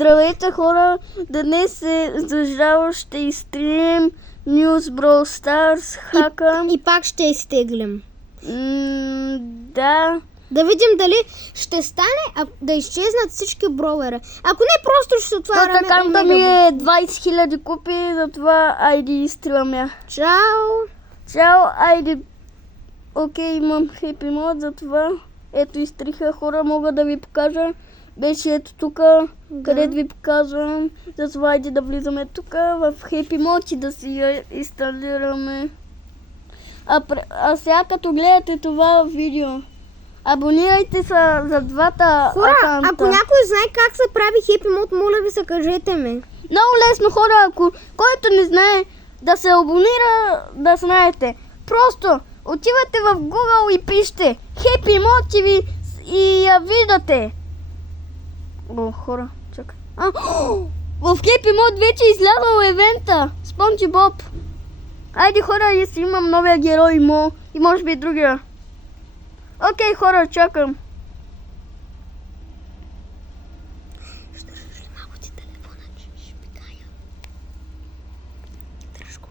Здравейте хора, днес за жалост ще изтрием News Brawl Stars хака. И пак ще изтеглим. Да. Да видим дали ще стане да изчезнат всички броуера. Ако не, просто ще отваряме. Тоест акаунта ми е 20 000 купи, затова айде изтривам я. Чао! Чао, айде. Окей, имам хепи мод, затова ето изтриха хора, мога да ви покажа. Беше ето тук, където ви показвам. Затова айде да влизаме тук в хепи мод и да си я инсталираме. А сега като гледате това видео, абонирайте се за двата Хора, акаунта. ако някой знае как се прави хепи мод, моля ви се, кажете ми. Много лесно хора, ако който не знае да се абонира, да знаете. Просто отивате в Google и пишете Happy Mod и я виждате. О, хора, чакай. В Happy Mod вече е излязъл евента SpongeBob. Айде хора, и си имам новия герой и може би другия. Окей хора, чакам. Ще държиш ли малко ти телефона, че ще пикая? Дръж го.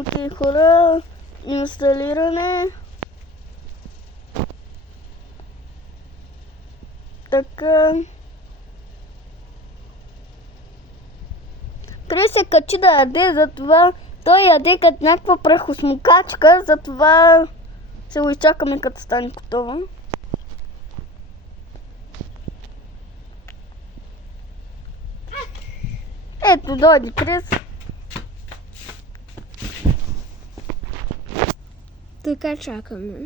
Окей хора, инсталиране. Така. Крис се качи да яде, затова той яде като някаква прахосмукачка, затова се го изчакаме като стане готова. Ето, дойде Крис. Така чакаме.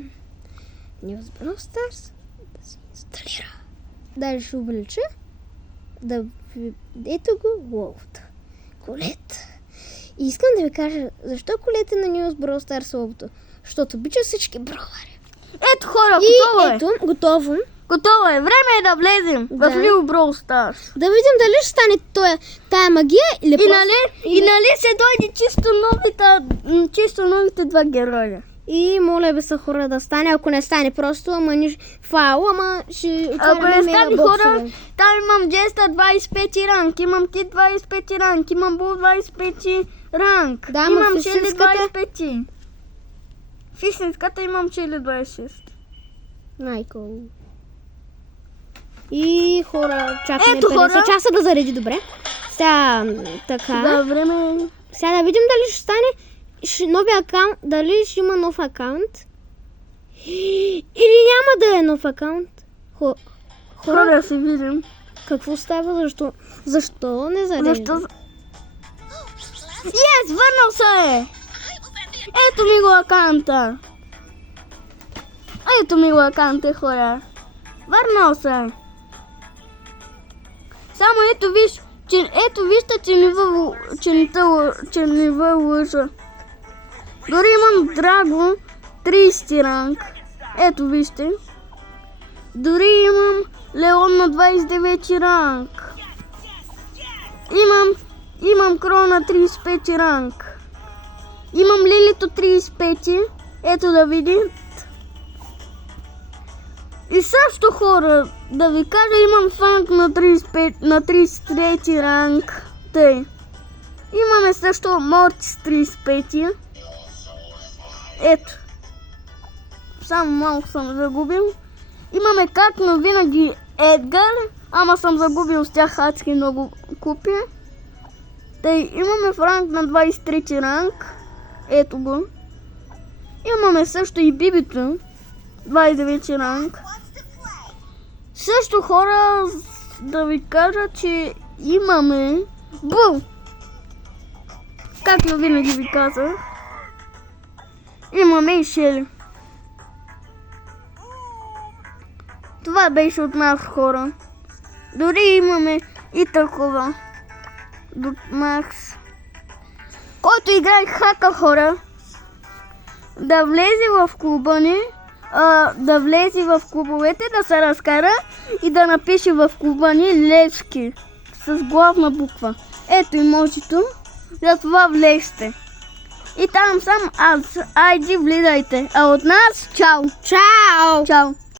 News Brawl Stars да се инсталира. Дали ще увелича. Ето го, ловото. Колет. И искам да ви кажа, защо колет е на News Brawl Stars ловото? Защото обича всички броуери. Ето хора, И готово е. ето, готово. Готово е, време е да влезем в New Brawl Stars. Да видим дали ще стане тая магия или И нали се дойде чисто новите два героя. И моля ви се хора да стане, ако не стане просто, файл, ама ще Ако отваряме не стане мега хора, боксове. там имам Джеста 25 ранг, имам Кит 25 ранг, имам Бул 25 ранг, Да, ама имам в Шели истинската- 25. В истинската имам Шели 26. Най-кол. И хора, чакаме Ето, 50 хора. часа да зареди добре. Сега, така. Да, време е. Сега да видим дали ще стане новия акаунт, дали ще има нов акаунт. Или няма да е нов акаунт. Хора, Хора, да се видим. какво става? Защо не зареди? Защо? Yes, върнал се е! Ето ми го акаунта. Ето ми го акаунта, хора. Върнал се е. Само ето виж, вижте, че не ви лъжа. Дори имам Драго 30 ранг. Ето вижте. Дори имам Леон на 29 ранг. Имам Крол на 35 ранг. Имам Лилито 35. Ето да видите. И също хора, да ви кажа, имам Фанк на 33 ранг. Тъй. Имаме също Мортис 35. Ето. Само малко съм загубил. Имаме както винаги Едгар, ама съм загубил с тях адски много купи. Тъй, имаме Франк на 23 ранг. Ето го. Имаме също и Бибито 29 ранг. Също хора, да ви кажа, че имаме Бул. Както винаги ви казах. Имаме и Шели. Това беше от нас хора. Дори имаме и такова. До Макс. Който играе хака хора, да влезе в клуба ни, да влезе в клубовете, да се разкара и да напише в клуба ни Левски с главна буква. Ето и можето, за това влезте. И там съм аз. Айде влизайте. А от нас, чао! Чао! Чао!